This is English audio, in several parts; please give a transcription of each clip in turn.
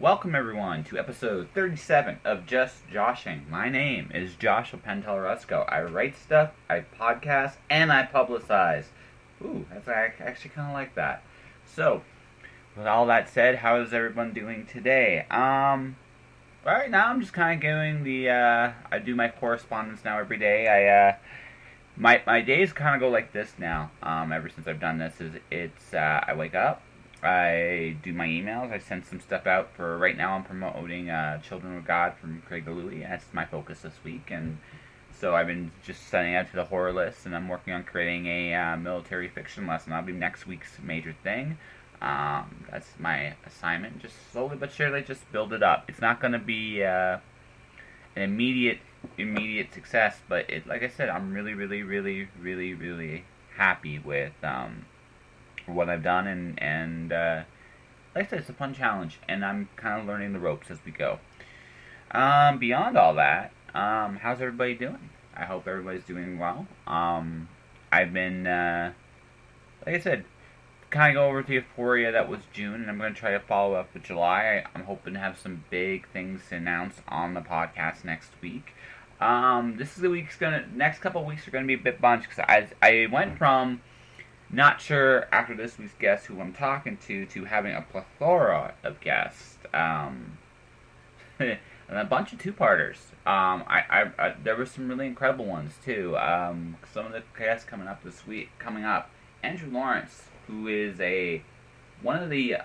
Welcome everyone to episode 37 of Just Joshing. My name is Joshua Pantelorusco. I write stuff, I podcast, and I publicize. Ooh, that's actually kind of like that. So, with all that said, how is everyone doing today? Right now I'm just kind of doing I do my correspondence now every day. My days kind of go like this now. Ever since I've done this, I wake up, I do my emails, I send some stuff out for right now. I'm promoting Children of God from Craig Louie. That's my focus this week, and so I've been just sending out to the horror list, and I'm working on creating a military fiction lesson. That'll be next week's major thing. That's my assignment. Just slowly but surely, just build it up. It's not going to be an immediate success, but like I said, I'm really happy with what I've done, and like I said, it's a fun challenge, and I'm kind of learning the ropes as we go. Beyond all that, how's everybody doing? I hope everybody's doing well. I've been, like I said, kind of go over the euphoria that was June, and I'm going to try to follow up with July. I'm hoping to have some big things to announce on the podcast next week. Next couple of weeks are gonna be a bit bunch, because I went from not sure after this week's guest who I'm talking to having a plethora of guests, and a bunch of two-parters. There were some really incredible ones too. Some of the guests coming up, Andrew Lawrence, who is one of the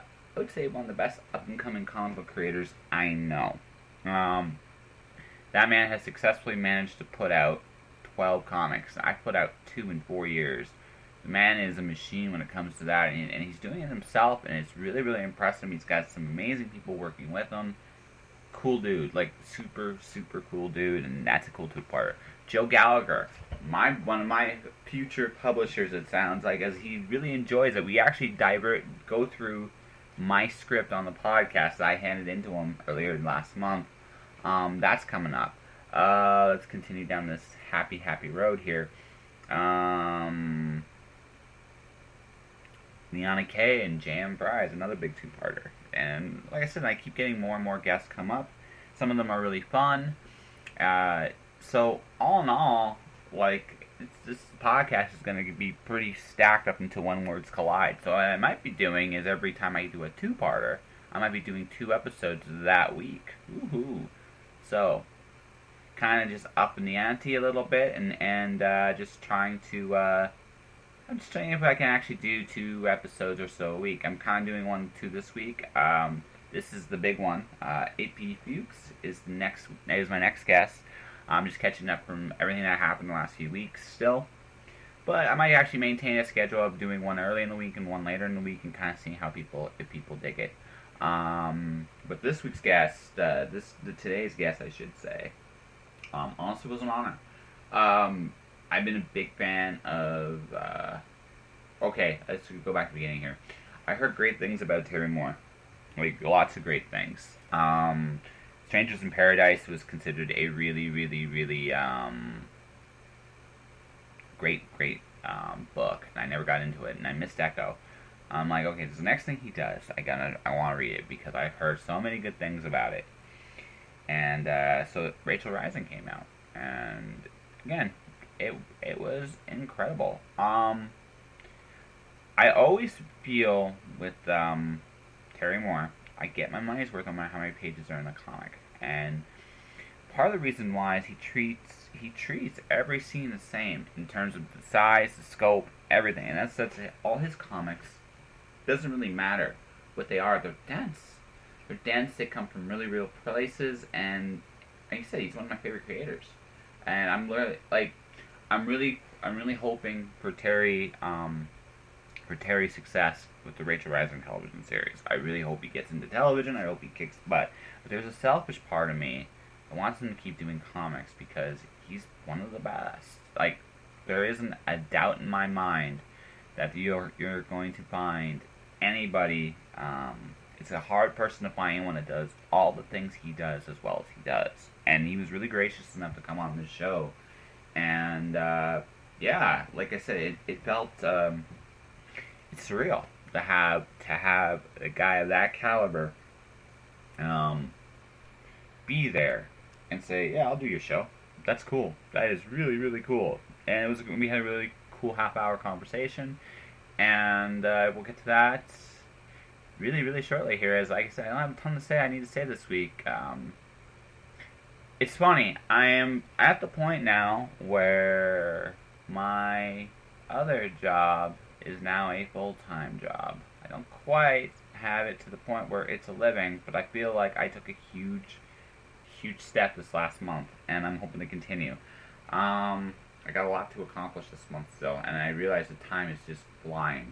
best up-and-coming comic book creators I know. That man has successfully managed to put out 12 comics. I put out 2 in 4 years. The man is a machine when it comes to that, and he's doing it himself, and it's really impressive. He's got some amazing people working with him. Cool dude, like super cool dude, and that's a cool two-parter. Joe Gallagher, one of my future publishers, it sounds like, as he really enjoys it. We actually go through my script on the podcast that I handed into him earlier last month. That's coming up. Let's continue down this happy road here. Liana K and J.M. Fry is another big two-parter. And like I said, I keep getting more and more guests come up. Some of them are really fun. So all in all, this podcast is going to be pretty stacked up until when words collide. So what I might be doing is every time I do a two-parter, I might be doing 2 episodes that week. Woohoo! So, kind of just upping the ante a little bit, and just trying to, I'm just trying if I can actually do 2 episodes or so a week. I'm kind of doing 2 this week. This is the big one. AP Fuchs is my next guest. I'm just catching up from everything that happened the last few weeks still. But I might actually maintain a schedule of doing 1 early in the week and 1 later in the week, and kind of seeing if people dig it. But this week's guest, today's guest, I should say, honestly was an honor. I've been a big fan of, okay, let's go back to the beginning here. I heard great things about Terry Moore. Like, lots of great things. Strangers in Paradise was considered a really great book, and I never got into it, and I missed Echo. I'm like, okay, this is the next thing he does. I want to read it because I've heard so many good things about it. And so Rachel Rising came out, and again, it was incredible. I always feel with Terry Moore, I get my money's worth on how many pages are in the comic, and part of the reason why is he treats every scene the same in terms of the size, the scope, everything, and that's all his comics. Doesn't really matter what they are. They're dense. They come from really real places, and like I said, he's one of my favorite creators. And I'm really hoping for Terry's success with the Rachel Rising television series. I really hope he gets into television. I hope he kicks butt. But there's a selfish part of me that wants him to keep doing comics because he's one of the best. Like, there isn't a doubt in my mind that you're going to find anybody. It's a hard person to find anyone that does all the things he does as well as he does. And he was really gracious enough to come on this show. And yeah, like I said, it felt it's surreal to have a guy of that caliber um, be there and say, yeah, I'll do your show. That's cool. That is really, really cool. And we had a really cool half-hour conversation, and we'll get to that really, really shortly here. As like I said, I don't have a ton to say. I need to say this week. It's funny. I am at the point now where my other job is now a full-time job. I don't quite have it to the point where it's a living, but I feel like I took a huge step this last month, and I'm hoping to continue. I got a lot to accomplish this month still, and I realize the time is just flying.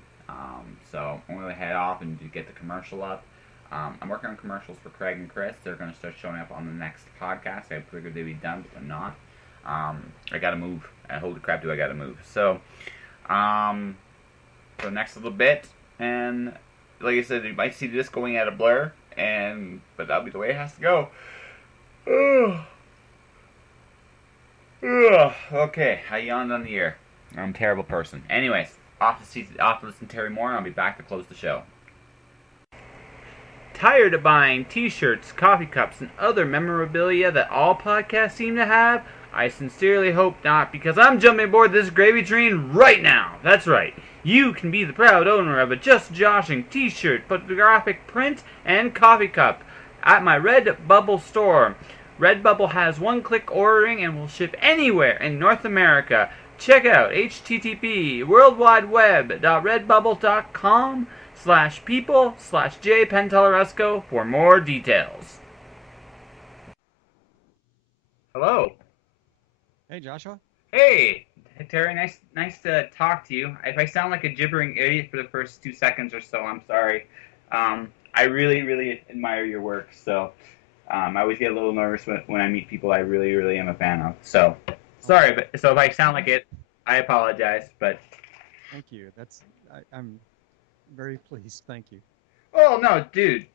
So I'm going to head off and get the commercial up. I'm working on commercials for Craig and Chris. They're going to start showing up on the next podcast. I figured they'd be done, but they're not. I got to move. Holy crap, do I got to move. So, for the next little bit, and like I said, you might see this going at a blur, but that'll be the way it has to go. Okay, I yawned on the air. I'm a terrible person. Anyways, off to listen to Terry Moore, and I'll be back to close the show. Tired of buying t-shirts, coffee cups, and other memorabilia that all podcasts seem to have? I sincerely hope not, because I'm jumping aboard this gravy train right now. That's right. You can be the proud owner of a Just Joshing t-shirt, photographic print, and coffee cup at my Redbubble store. Redbubble has one-click ordering and will ship anywhere in North America. Check out http://worldwideweb.redbubble.com/people/J Pentellaresco for more details. Hello. Hey, Joshua. Hey, Terry. Nice to talk to you. If I sound like a gibbering idiot for the first 2 seconds or so, I'm sorry. I really admire your work. So I always get a little nervous when I meet people I really am a fan of. So sorry, but so if I sound like it, I apologize. But Thank you. I'm very pleased. Thank you. oh no, dude,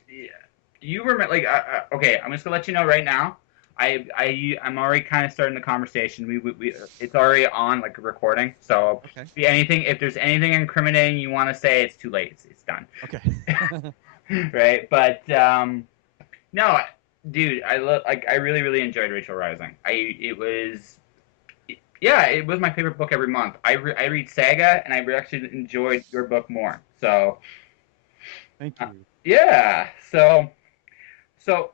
you were like okay. I'm just gonna let you know right now. I'm already kind of starting the conversation. We it's already on like recording. So Okay. if there's anything incriminating you want to say, it's too late. It's done. Okay. Right, but no, dude, I really enjoyed Rachel Rising. It was my favorite book every month. I read Saga, and I actually enjoyed your book more. So Thank you. yeah, so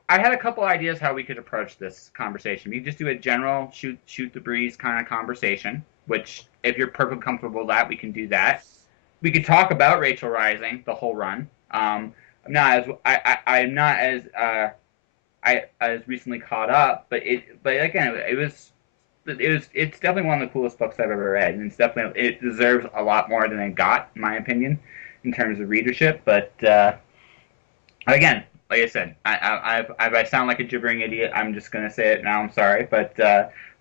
I had a couple ideas how we could approach this conversation. We could just do a general shoot the breeze kind of conversation, which if you're perfectly comfortable with that, we can do that. We could talk about Rachel Rising, the whole run. I'm not as recently caught up, but again it's definitely one of the coolest books I've ever read, and it deserves a lot more than it got, in my opinion, in terms of readership. But again, like I said, I sound like a gibbering idiot. I'm just gonna say it now. I'm sorry, but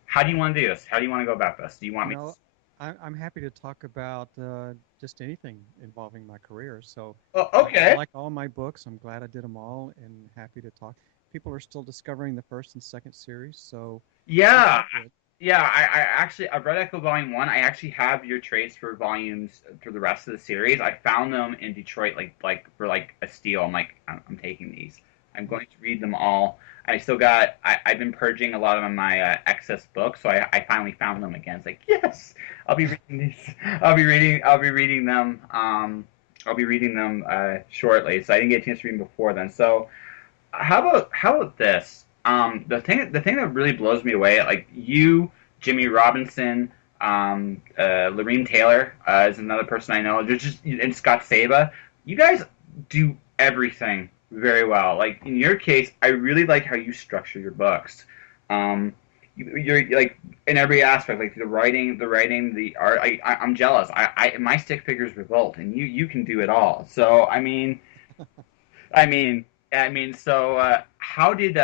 how do you want to do this? How do you want to go about this? Do you want You me? know, I'm happy to talk about just anything involving my career. So Oh, I okay. like all my books. I'm glad I did them all and happy to talk. People are still discovering the first and second series, so it's Yeah, all good. yeah. I've read Echo Volume One. I actually have your trades for volumes for the rest of the series. I found them in Detroit, for like a steal. I'm taking these. I'm going to read them all. I've been purging a lot of my excess books, so I finally found them again. It's like yes, I'll be reading these. I'll be reading them shortly. So I didn't get a chance to read them before then. So how about this? The thing that really blows me away, like you, Jimmy Robinson, Lorene Taylor is another person I know. And Scott Saba. You guys do everything very well. Like in your case, I really like how you structure your books. You're like in every aspect, like the writing, the art. I'm jealous. My stick figures revolt, and you can do it all. So I mean, so how did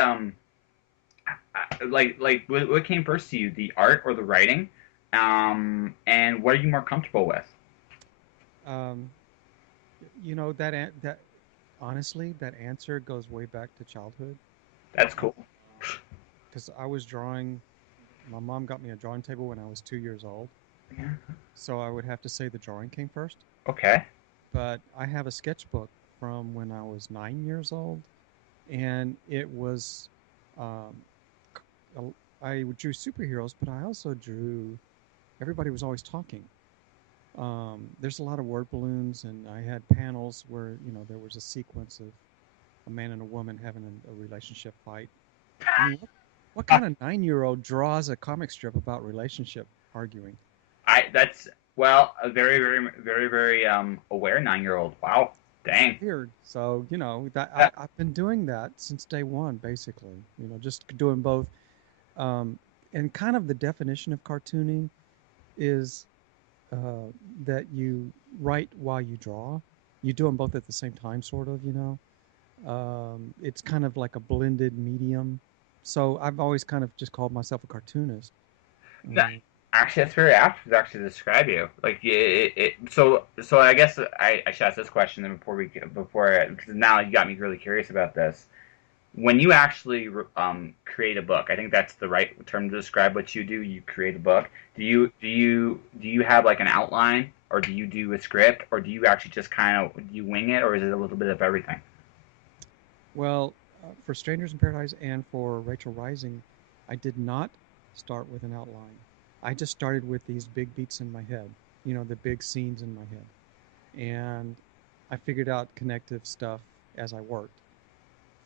what came first to you, the art or the writing? And what are you more comfortable with? Um, that honestly, that answer goes way back to childhood. That's cool. Because I was drawing. My mom got me a drawing table when I was 2 years old, Yeah. so I would have to say the drawing came first. Okay. But I have a sketchbook from when I was 9 years old, and it was um, I drew superheroes, but I also drew everybody was always talking. There's a lot of word balloons, and I had panels where there was a sequence of a man and a woman having a relationship fight. I mean, what kind of 9-year-old draws a comic strip about relationship arguing? That's well a very very very very aware 9-year-old. Wow, dang. Weird. So that Yeah, I've been doing that since day one, basically. Just doing both. Um, and kind of the definition of cartooning is that you write while you draw. You do them both at the same time, sort of. It's kind of like a blended medium. So I've always kind of just called myself a cartoonist. that, Uh, actually, that's very apt to actually describe you. Like so I guess I should ask this question then before because now you got me really curious about this. When you actually create a book, I think that's the right term to describe what you do. You create a book. Do you have like an outline, or do you do a script, or do you actually just kind of you wing it, or is it a little bit of everything? well, for Strangers in Paradise and for Rachel Rising, I did not start with an outline. I just started with these big beats in my head, the big scenes in my head. And I figured out connective stuff as I worked.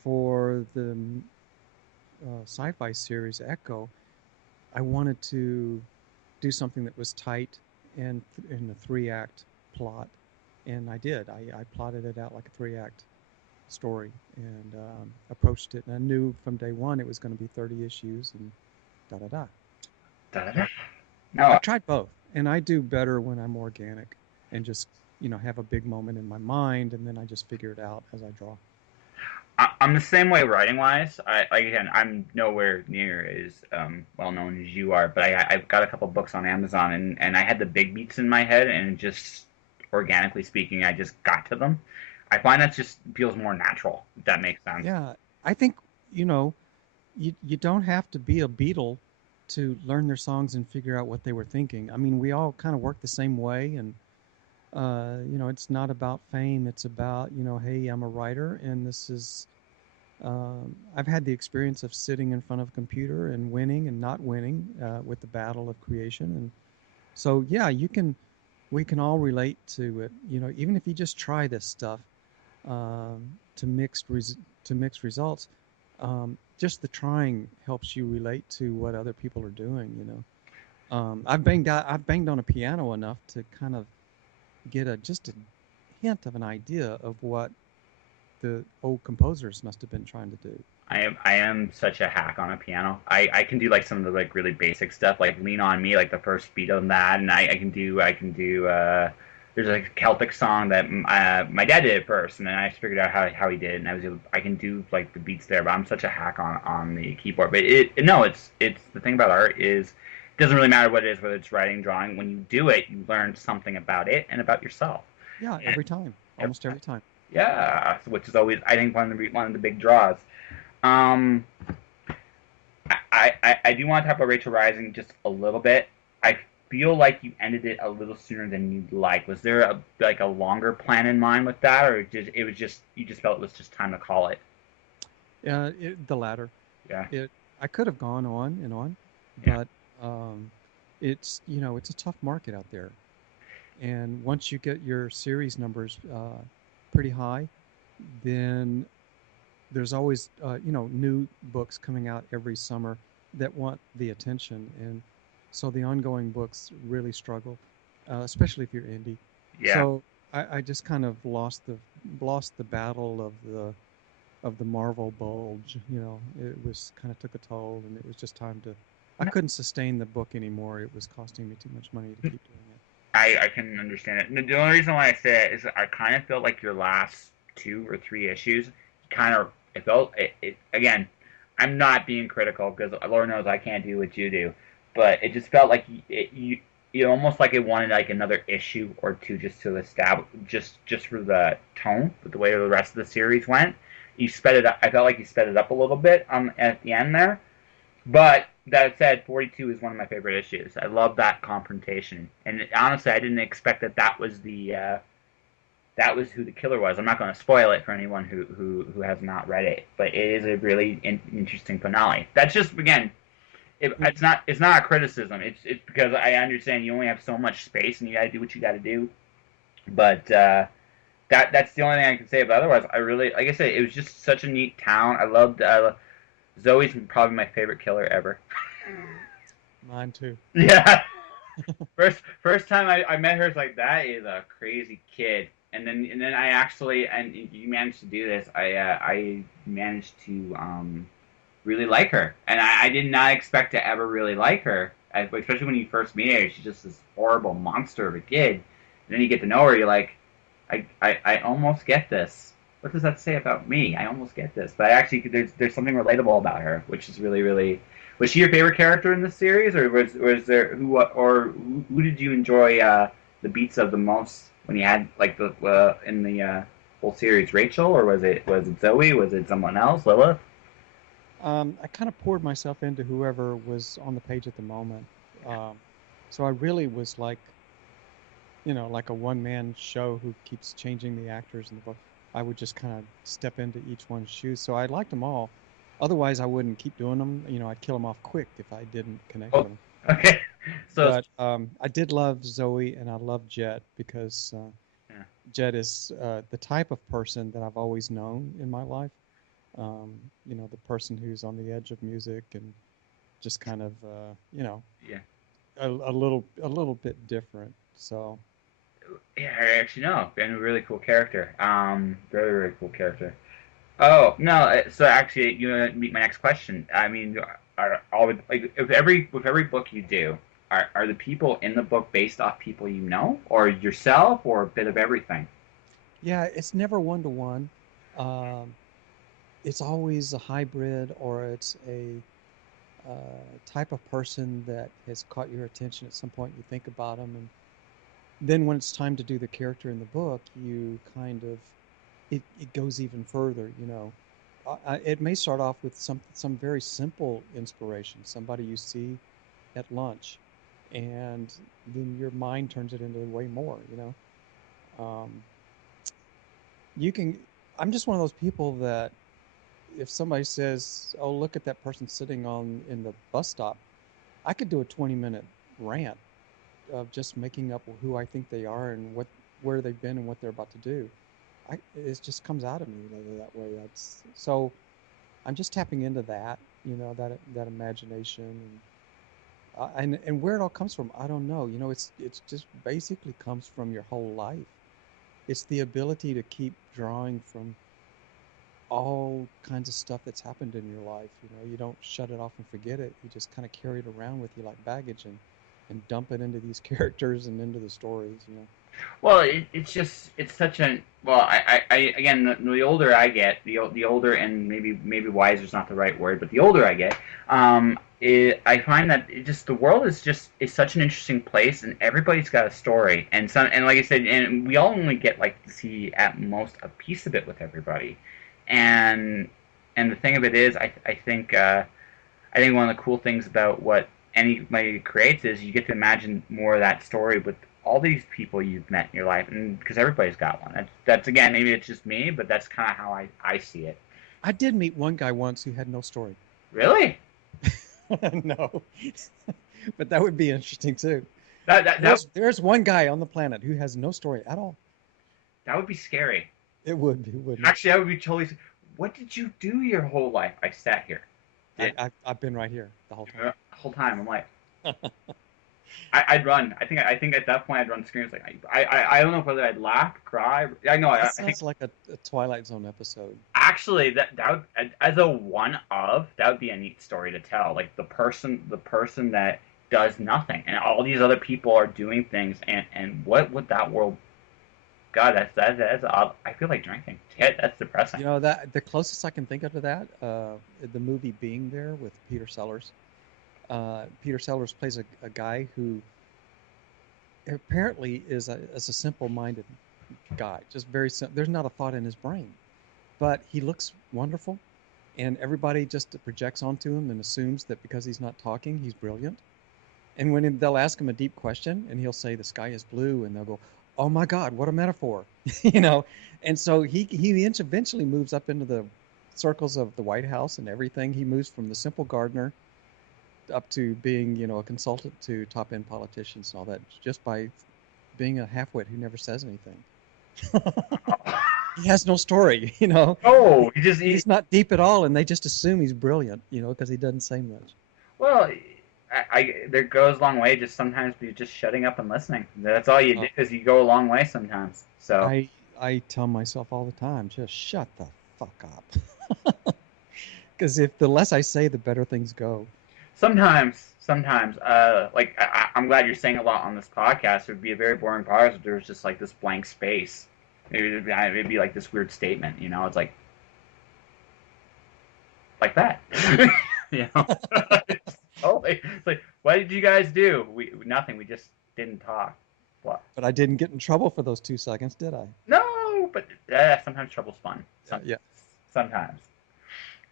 For the sci-fi series Echo, I wanted to do something that was tight and in a 3-act plot, and I did. I plotted it out like a 3-act story and approached it, and I knew from day one it was going to be 30 issues and da da da. Da-da-da. I No, tried both, and I do better when I'm organic and just have a big moment in my mind, and then I just figure it out as I draw. I'm the same way writing wise. I like again, I'm nowhere near as well known as you are, but I've got a couple books on Amazon, and I had the big beats in my head, and just organically speaking, I just got to them. I find that just feels more natural. If that makes sense. Yeah, I think you know you don't have to be a Beatle to learn their songs and figure out what they were thinking. I mean, we all kind of work the same way, and it's not about fame. It's about hey, I'm a writer, and this is. I've had the experience of sitting in front of a computer and winning and not winning with the battle of creation, and so yeah, we can all relate to it. Even if you just try this stuff to mixed results, just the trying helps you relate to what other people are doing. I've banged on a piano enough to kind of get just a hint of an idea of what the old composers must have been trying to do. I am such a hack on a piano. I can do like some of the like really basic stuff, like "Lean on Me," like the first beat on that, and I can do. There's a Celtic song that my dad did it first, and then I just figured out how he did it, and I can do like the beats there. But I'm such a hack on the keyboard. But no, it's the thing about art is it doesn't really matter what it is, whether it's writing, drawing. When you do it, you learn something about it and about yourself. Yeah, And every time, almost every time. yeah, which is always I think one of the big draws. Um, I do want to talk about Rachel Rising just a little bit. I feel like you ended it a little sooner than you'd like. Was there a longer plan in mind with that, or it was just you just felt it was just time to call it? The latter. Yeah, It I could have gone on and on, yeah. but um, it's a tough market out there, and once you get your series numbers pretty high, then there's always new books coming out every summer that want the attention, and so the ongoing books really struggle, especially if you're indie. Yeah. So I just kind of lost the battle of the Marvel bulge. It was kind of took a toll, and it was just time to. I couldn't sustain the book anymore. It was costing me too much money to keep doing it. I can understand it. The only reason why I say it is I kind of felt like your last 2 or 3 issues kind of it felt it again. I'm not being critical because Lord knows I can't do what you do, but it just felt like you almost like it wanted like another issue or two just to establish just for the tone, with the way the rest of the series went. You sped it up. I felt like you sped it up a little bit at the end there. But that said, 42 is one of my favorite issues. I love that confrontation, and honestly, I didn't expect that was that was who the killer was. I'm not going to spoil it for anyone who has not read it, but it is a really interesting finale. That's just, again, it's not a criticism. It's because I understand you only have so much space and you got to do what you got to do. But that's the only thing I can say. But otherwise, I really, like I said, it was just such a neat town. I loved Zoe's probably my favorite killer ever. Mine too. Yeah. First time I met her, it's like, that is a crazy kid. And then I actually, and you managed to do this. I managed to really like her, and I did not expect to ever really like her. Especially when you first meet her, she's just this horrible monster of a kid. And then you get to know her, you're like, I almost get this. What does that say about me? I almost get this, but there's something relatable about her, which is really really. Was she your favorite character in this series, or was there who did you enjoy the beats of the most when you had like the in the whole series? Rachel, or was it Zoe? Was it someone else? Lilith? I kind of poured myself into whoever was on the page at the moment. Um, so I really was like, like a one-man show who keeps changing the actors in the book. I would just kind of step into each one's shoes. So I liked them all. Otherwise, I wouldn't keep doing them. I'd kill them off quick if I didn't connect Oh, with them. okay. So But I did love Zoe and I love Jet because yeah, Jet is the type of person that I've always known in my life. The person who's on the edge of music and just kind of, yeah. a little bit different. So Yeah, I actually know. And a really cool character. Very, very cool character. Oh no! So actually, you meet my next question. I mean, are all like with every book you do, are the people in the book based off people you know, or yourself, or a bit of everything? yeah, it's never one to one. Um, it's always a hybrid or it's a type of person that has caught your attention at some point. You think about them, and then when it's time to do the character in the book, you kind of it goes even further. It may start off with some very simple inspiration, somebody you see at lunch, and then your mind turns it into way more. Um, you can. I'm just one of those people that if somebody says, "Oh, look at that person sitting on in the bus stop," I could do a 20-minute rant of just making up who I think they are and where they've been and what they're about to do. It just comes out of me that way. So I'm just tapping into that, that imagination and where it all comes from, I don't know. It's just basically comes from your whole life. It's the ability to keep drawing from all kinds of stuff that's happened in your life. You don't shut it off and forget it. You just kind of carry it around with you like baggage and dump it into these characters and into the stories. Well, it's such an well. I again, the older I get, the older, and maybe wiser is not the right word, but the older I get, I find that the world is such an interesting place, and everybody's got a story, and like I said, and we all only get like to see at most a piece of it with everybody, and and the thing of it is, I think one of the cool things about what anybody creates is you get to imagine more of that story with all these people you've met in your life, and because everybody's got one. That's again, maybe it's just me, but that's kind of how I see it. I did meet one guy once who had no story. Really? No, but that would be interesting too. That that that There's one guy on the planet who has no story at all. that would be scary. It would be, wouldn't it? Actually, I would be totally. What did you do your whole life? I sat here. I, Yeah, I've been right here the whole the whole time. I'm like, I'd run. I think at that point I'd run screams like I don't know whether I'd laugh, cry. I know. That I think sounds like a Twilight Zone episode. actually that would, as a one of, that would be a neat story to tell. Like the person that does nothing, and all these other people are doing things, and what would that world? God, that's odd. I feel like drinking. Yeah, that's depressing. That the closest I can think of to that, the movie Being There with Peter Sellers. Peter Sellers plays a guy who apparently is a simple-minded guy, just very simple. There's not a thought in his brain, but he looks wonderful, and everybody just projects onto him and assumes that because he's not talking, he's brilliant. And when they'll ask him a deep question, and he'll say the sky is blue, and they'll go, oh my God, what a metaphor, you know. And so he eventually moves up into the circles of the White House and everything. He moves from the simple gardener up to being, a consultant to top end politicians and all that, just by being a halfwit who never says anything. He has no story, Oh, He's not deep at all, and they just assume he's brilliant, because he doesn't say much. well, there goes a long way. Just sometimes be just shutting up and listening. That's all you do, Uh, is you go a long way sometimes. So I tell myself all the time, just shut the fuck up. Because if the less I say, the better things go. sometimes, like I'm glad you're saying a lot on this podcast. It would be a very boring podcast if there was just like this blank space. Maybe it'd be like this weird statement. It's like that. you know, it's like, what did you guys do? We nothing. We just didn't talk. What? But I didn't get in trouble for those 2 seconds, did I? No, but sometimes trouble's fun. Yeah. Sometimes.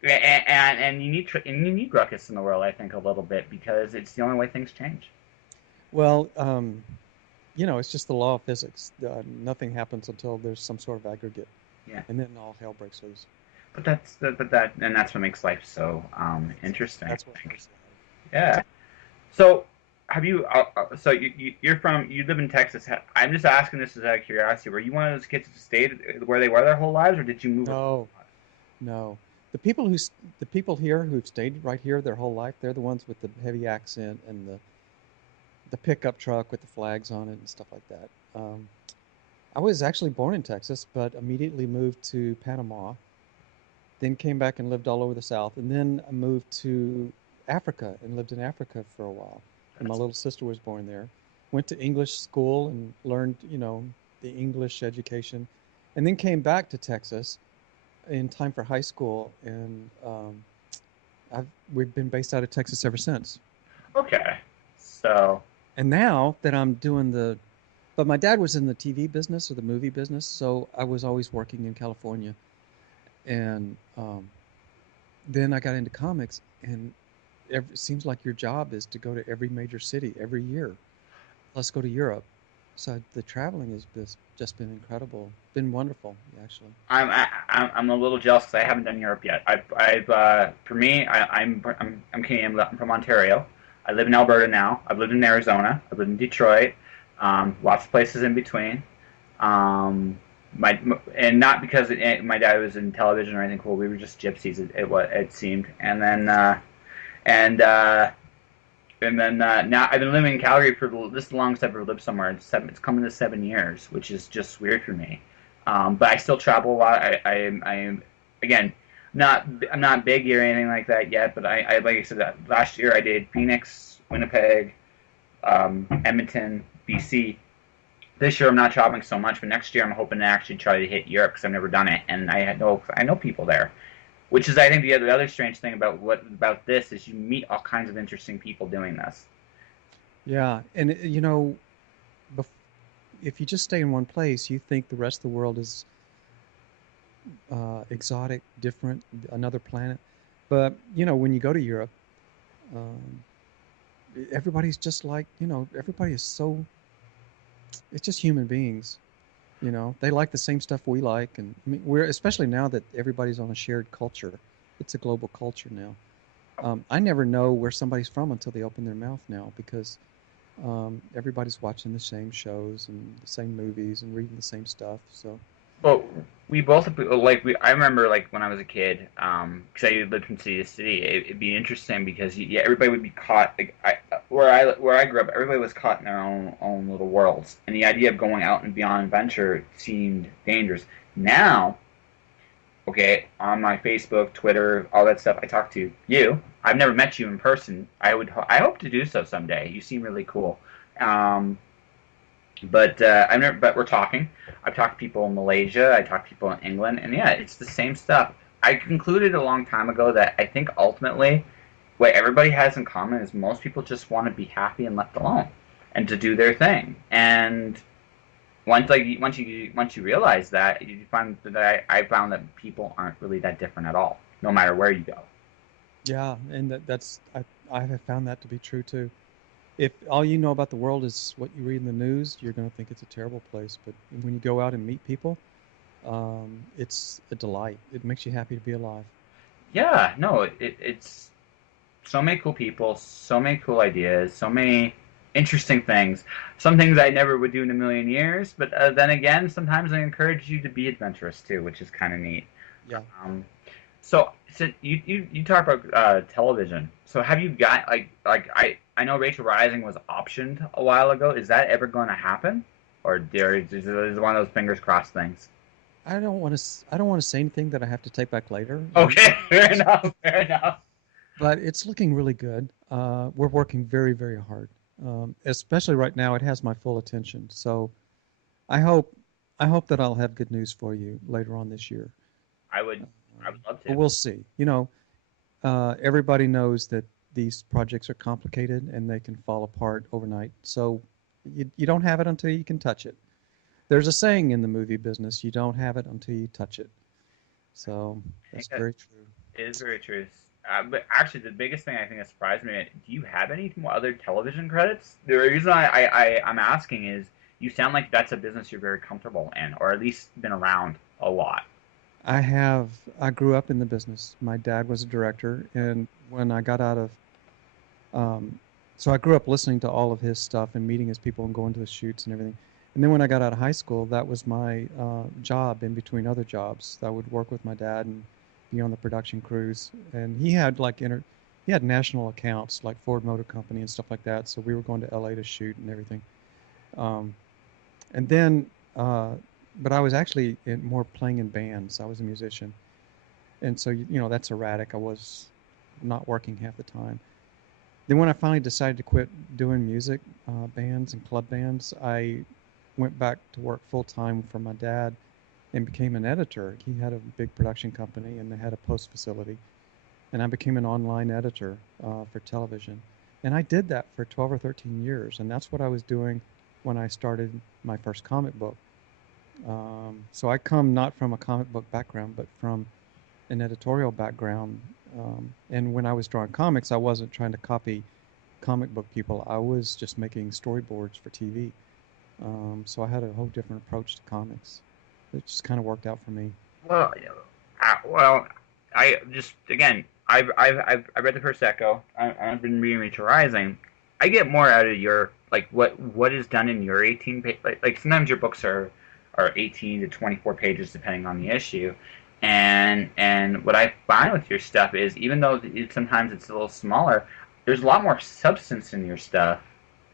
And you need ruckus in the world, I think, a little bit, because it's the only way things change. Well, it's just the law of physics. Nothing happens until there's some sort of aggregate, Yeah. and then all hell breaks loose. That's what makes life so interesting. That's what I think. makes life. Yeah. So have you? So you live in Texas. I'm just asking this as out of curiosity. Were you one of those kids that stayed where they were their whole lives, or did you move? No, no. The people here who've stayed right here their whole life, they're the ones with the heavy accent and the pickup truck with the flags on it and stuff like that. I was actually born in Texas, but immediately moved to Panama, then came back and lived all over the South, and then I moved to Africa and lived in Africa for a while. And my little sister was born there. Went to English school and learned, the English education, and then came back to Texas in time for high school, and we've been based out of Texas ever since. Okay. So. And now that I'm doing but my dad was in the TV business or the movie business, so I was always working in California. And then I got into comics, and it seems like your job is to go to every major city every year. Let's go to Europe. So the traveling has just been incredible. Been wonderful, actually. I'm a little jealous because I haven't done Europe yet. For me, I'm Canadian. I'm from Ontario. I live in Alberta now. I've lived in Arizona. I've lived in Detroit. Lots of places in between. And not because my dad was in television or anything cool. We were just gypsies. It seemed. And now I've been living in Calgary for this is the longest I've ever lived somewhere. It's coming to 7 years, which is just weird for me. But I still travel a lot. I'm again I'm not big or anything like that yet. But I like I said, last year I did Phoenix, Winnipeg, Edmonton, BC. This year I'm not traveling so much, but next year I'm hoping to actually try to hit Europe because I've never done it, and I know people there. Which is, I think, the other strange thing about this is you meet all kinds of interesting people doing this. Yeah, and if you just stay in one place, you think the rest of the world is exotic, different, another planet. But when you go to Europe, um, everybody's just like everybody is so. It's just human beings. They like the same stuff we like, and I mean, we're especially now that everybody's on a shared culture. It's a global culture now. I never know where somebody's from until they open their mouth now, because everybody's watching the same shows and the same movies and reading the same stuff. So, Well, we both I remember when I was a kid, because I lived from city to city. It'd be interesting because everybody would be caught. Where I grew up, everybody was caught in their own little worlds, and the idea of going out and beyond adventure seemed dangerous. Now, okay, on my Facebook, Twitter, all that stuff, I talk to you. I've never met you in person. I hope to do so someday. You seem really cool. But we're talking. I've talked to people in Malaysia. I talked to people in England, and yeah, it's the same stuff. I concluded a long time ago that I think ultimately, what everybody has in common is most people just want to be happy and left alone, and to do their thing. And once you realize that, you find that I found that people aren't really that different at all, no matter where you go. yeah, and I have found that to be true too. If all you know about the world is what you read in the news, you're going to think it's a terrible place. But when you go out and meet people, it's a delight. It makes you happy to be alive. Yeah, no, it's so many cool people, so many cool ideas, so many interesting things. Some things I never would do in a million years, but then again, sometimes I encourage you to be adventurous too, which is kind of neat. Yeah. Um, so you talk about television. So have you got I know Rachel Rising was optioned a while ago. Is that ever going to happen, or is it one of those fingers crossed things? I don't want to say anything that I have to take back later. Okay, fair enough, fair enough. But it's looking really good. We're working very, very hard. Especially right now, it has my full attention. So I hope, I hope that I'll have good news for you later on this year. I would I would love But to. we'll see. Everybody knows that these projects are complicated and they can fall apart overnight. So you don't have it until you can touch it. There's a saying in the movie business: you don't have it until you touch it. So I that's think that very true. it is very true. But actually, the biggest thing I think that surprised me, do you have any more other television credits? The reason I'm asking is you sound like that's a business you're very comfortable in, or at least been around a lot. I grew up in the business. My dad was a director, and when I got out of, um, so I grew up listening to all of his stuff and meeting his people and going to the shoots and everything. And then when I got out of high school, that was my job in between other jobs. I would work with my dad and be on the production crews. And he had national accounts like Ford Motor Company and stuff like that. So we were going to LA to shoot and everything. Um, and then, uh, but I was actually more playing in bands. I was a musician, and so that's erratic. I was not working half the time. Then when I finally decided to quit doing music, bands and club bands, I went back to work full time for my dad and became an editor. He had a big production company and they had a post facility, and I became an online editor for television. And I did that for 12 or 13 years, and that's what I was doing when I started my first comic book. So I come not from a comic book background, but from an editorial background. And when I was drawing comics, I wasn't trying to copy comic book people. I was just making storyboards for TV. So I had a whole different approach to comics. It just kind of worked out for me. Well, well, I just again, I read the first Echo. I've been reading Rachel Rising. I get more out of your like what is done in your 18 page. Like sometimes your books are 18 to 24 pages depending on the issue. And what I find with your stuff is even though sometimes it's a little smaller, there's a lot more substance in your stuff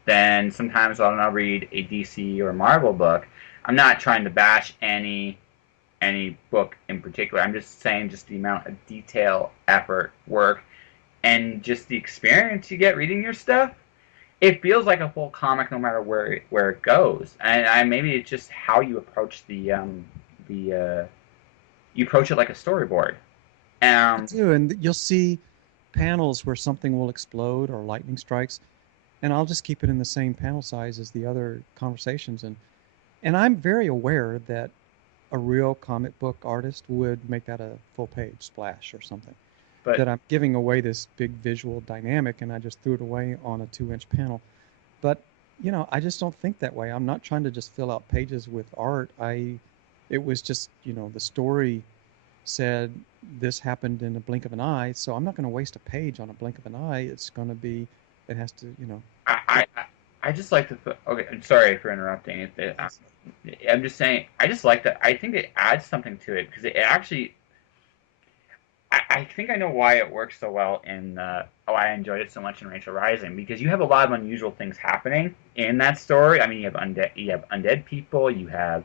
than sometimes when I'll read a DC or Marvel book. I'm not trying to bash any book in particular. I'm just saying just the amount of detail, effort, work, and just the experience you get reading your stuff. It feels like a full comic no matter where it goes. And maybe it's just how you approach the you approach it like a storyboard. I Um, do, and you'll see panels where something will explode or lightning strikes, and I'll just keep it in the same panel size as the other conversations. And I'm very aware that a real comic book artist would make that a full page splash or something. but That I'm giving away this big visual dynamic and I just threw it away on a 2-inch panel. But, I just don't think that way. I'm not trying to just fill out pages with art. It was just, the story said this happened in a blink of an eye, so I'm not going to waste a page on a blink of an eye. It's going to be, it has to, I, fit. I, I just like the. Okay, I'm sorry for interrupting. I'm just saying. I just like that. I think it adds something to it because it actually. I think I know why it works so well in. Why I enjoyed it so much in Rachel Rising because you have a lot of unusual things happening in that story. I mean, you have undead people. You have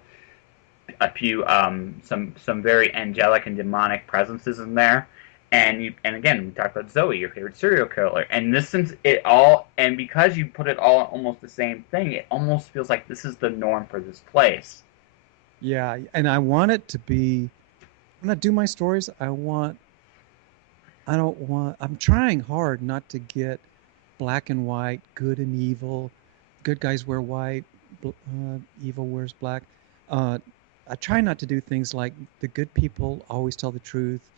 a few some very angelic and demonic presences in there. And again we talked about Zoe, your favorite serial killer, and this since it all and because you put it all in almost the same thing, it almost feels like this is the norm for this place. Yeah, and I want it to be, when I do my stories, I don't want, I'm trying hard not to get black and white, good and evil. Good guys wear white, evil wears black. Uh, I try not to do things like the good people always tell the truth,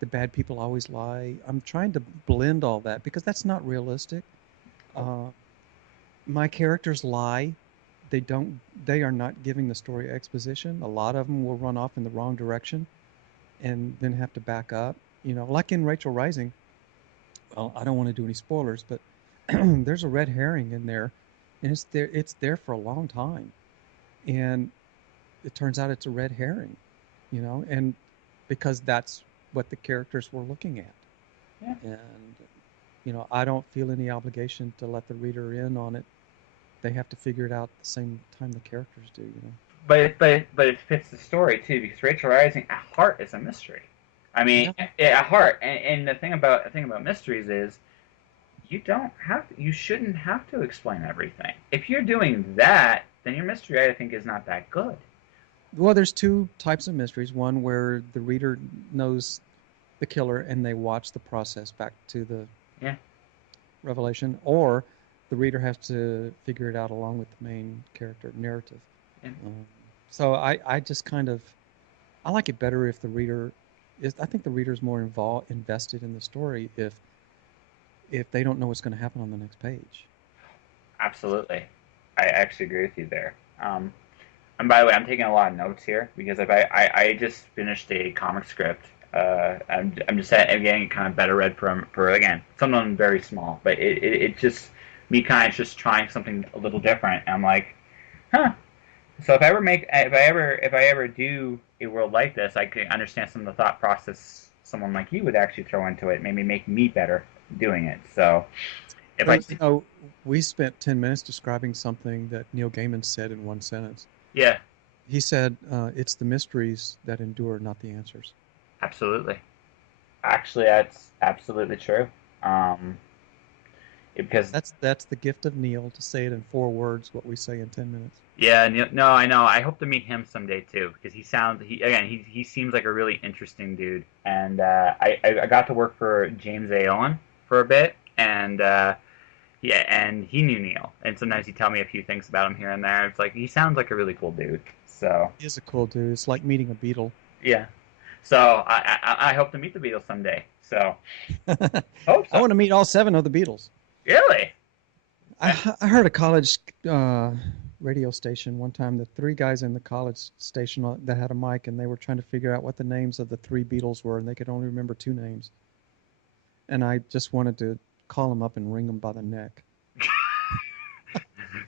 the bad people always lie. I'm trying to blend all that because that's not realistic. Uh, My characters lie. They don't. They are not giving the story exposition. A lot of them will run off in the wrong direction and then have to back up. Like in Rachel Rising. Well, I don't want to do any spoilers, but there's a red herring in there, and it's there. It's there for a long time, and it turns out it's a red herring. And because that's what the characters were looking at, Yeah. and I don't feel any obligation to let the reader in on it. They have to figure it out the same time the characters do. But it fits the story too, because Rachel Rising at heart is a mystery. I mean, Yeah. at heart, and the thing about mysteries is you shouldn't have to explain everything. If you're doing that, then your mystery, I think, is not that good. Well, there's two types of mysteries. One where the reader knows the killer and they watch the process back to the Yeah. revelation, or the reader has to figure it out along with the main character narrative. Yeah. Um, so I just kind of I like it better if the reader is. I think the reader is more invested in the story if they don't know what's going to happen on the next page. Absolutely. I actually agree with you there. And by the way, I'm taking a lot of notes here because if I just finished a comic script. I'm just getting kind of better read for again something very small, but it just me kind of just trying something a little different. And I'm like, huh. So if I ever do a world like this, I can understand some of the thought process someone like you would actually throw into it. Maybe make me better doing it. So if I Well, we spent 10 minutes describing something that Neil Gaiman said in one sentence. yeah, He said, "It's the mysteries that endure, not the answers." absolutely. Actually, that's absolutely true. Um, because That's the gift of Neil to say it in 4 words what we say in 10 minutes. yeah, no, I know. I hope to meet him someday too, because he seems like a really interesting dude. And I got to work for James A. Owen for a bit, and yeah, and he knew Neil, and sometimes he'd tell me a few things about him here and there. It's like he sounds like a really cool dude. So He is a cool dude. It's like meeting a Beatle. yeah, so I hope to meet the Beatles someday. So hope I so. want to meet all 7 of the Beatles. Really? I heard a college radio station one time. The 3 guys in the college station that had a mic, and they were trying to figure out what the names of the 3 Beatles were, and they could only remember 2 names. And I just wanted to call them up and wring them by the neck.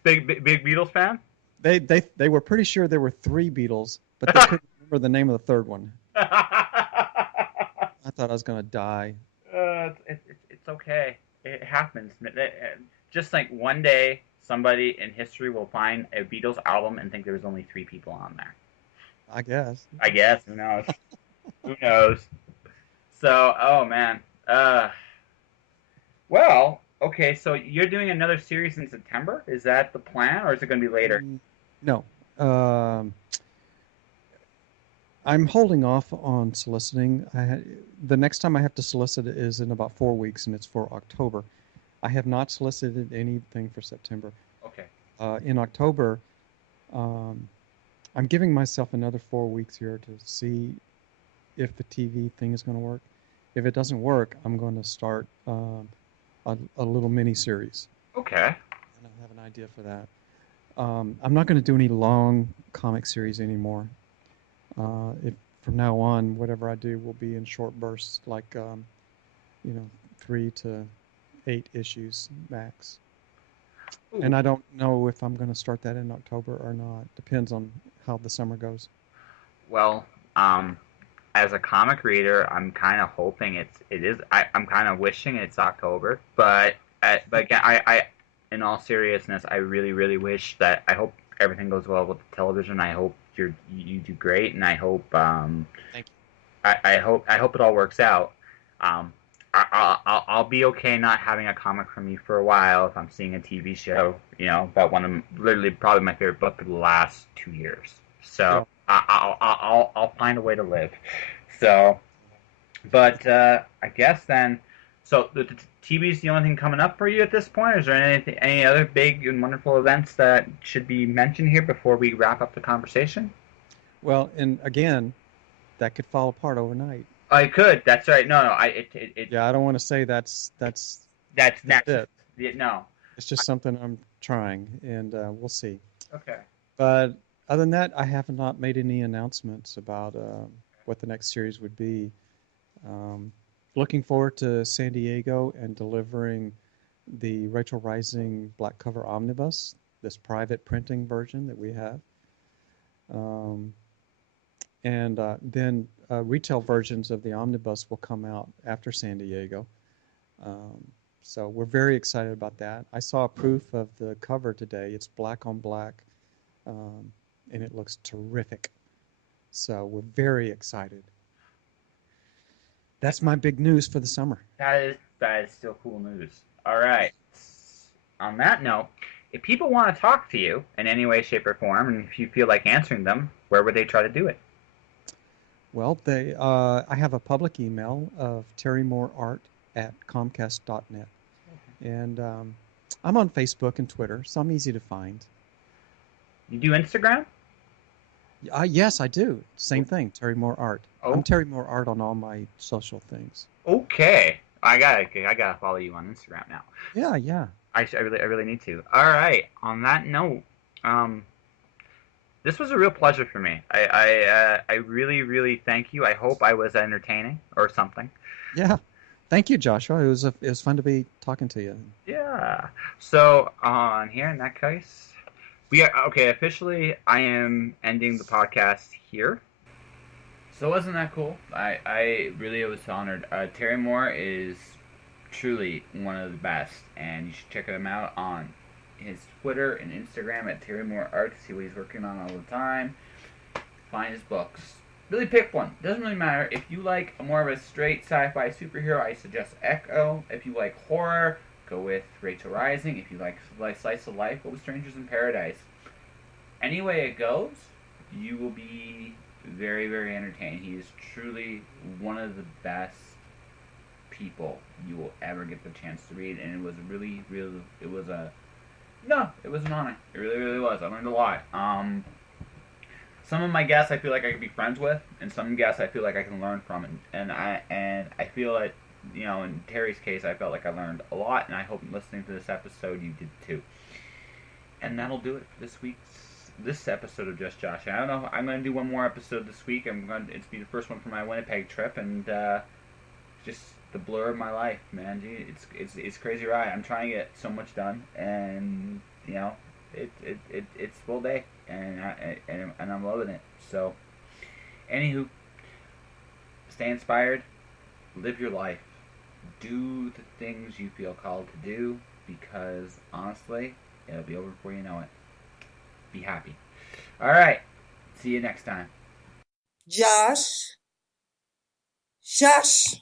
Big Beatles fan? They were pretty sure there were 3 Beatles, but they couldn't remember the name of the third one. I thought I was gonna die. It's okay. It happens. Just like one day, somebody in history will find a Beatles album and think there was only 3 people on there. I guess. I guess. Who knows? Who knows? So, oh man. Well, okay. So you're doing another series in September. Is that the plan, or is it going to be later? No. I'm holding off on soliciting. The next time I have to solicit is in about 4 weeks, and it's for October. I have not solicited anything for September. Okay. In October, I'm giving myself another 4 weeks here to see if the TV thing is going to work. If it doesn't work, I'm going to start a little mini series. Okay. And I have an idea for that. I'm not going to do any long comic series anymore. From now on, whatever I do will be in short bursts, like 3 to 8 issues max. Ooh. And I don't know if I'm going to start that in October or not. Depends on how the summer goes. Well, as a comic reader, I'm kind of hoping it is. I'm kind of wishing it's October, but again, in all seriousness, I really, really wish that. I hope everything goes well with the television. I hope you do great, and I hope Thank you. I hope it all works out. I'll be okay not having a comic from you for a while if I'm seeing a TV show, about one of literally probably my favorite book for the last 2 years. So yeah. I'll find a way to live. So, but I guess then, so the TV is the only thing coming up for you at this point. Is there any other big and wonderful events that should be mentioned here before we wrap up the conversation? Well, and again, that could fall apart overnight. I could. That's right. No. Yeah, I don't want to say that's it. it. No. It's just something I'm trying, and we'll see. Okay. But other than that, I have not made any announcements about what the next series would be. Um, Looking forward to San Diego and delivering the Rachel Rising Black Cover Omnibus, this private printing version that we have. Um, and then retail versions of the omnibus will come out after San Diego. Um, so we're very excited about that. I saw a proof of the cover today. It's black on black, um, and it looks terrific. So we're very excited. That's my big news for the summer. That is still cool news. All right. On that note, if people want to talk to you in any way, shape, or form, and if you feel like answering them, where would they try to do it? Well, I have a public email of terrymoreart@comcast.net. And I'm on Facebook and Twitter, so I'm easy to find. You do Instagram? Yes, I do. Same thing, Terry Moore Art. I'm Oh, Terry Moore Art on all my social things. okay. I gotta follow you on Instagram now. Yeah, yeah. I really need to. All right. On that note, um, this was a real pleasure for me. I really, really thank you. I hope I was entertaining or something. Yeah. Thank you, Joshua. It was fun to be talking to you. Yeah. So on here in that case, we are okay. Officially, I am ending the podcast here. So wasn't that cool? I really was honored. Terry Moore is truly one of the best, and you should check him out on his Twitter and Instagram at Terry Moore Art to see what he's working on all the time. Find his books. Really pick one. Doesn't really matter. If you like more of a straight sci-fi superhero, I suggest Echo. If you like horror, go with Rachel Rising. If you like slice of life, go with Strangers in Paradise. Any way it goes, you will be very, very entertained. He is truly one of the best people you will ever get the chance to read, and it was really, really, it was a no, it was an honor. It really, really was. I learned a lot. Some of my guests I feel like I could be friends with, and some guests I feel like I can learn from, and I feel like in Terry's case I felt like I learned a lot, and I hope listening to this episode you did too. And that'll do it for this episode of Just Josh. I don't know. I'm going to do one more episode this week. It's be the first one for my Winnipeg trip, and just the blur of my life, man. Gee, it's crazy ride. I'm trying to get so much done, and it's full day, and I'm loving it. So, anywho, stay inspired, live your life, do the things you feel called to do, because honestly, it'll be over before you know it. Be happy. All right. See you next time. Josh, Josh.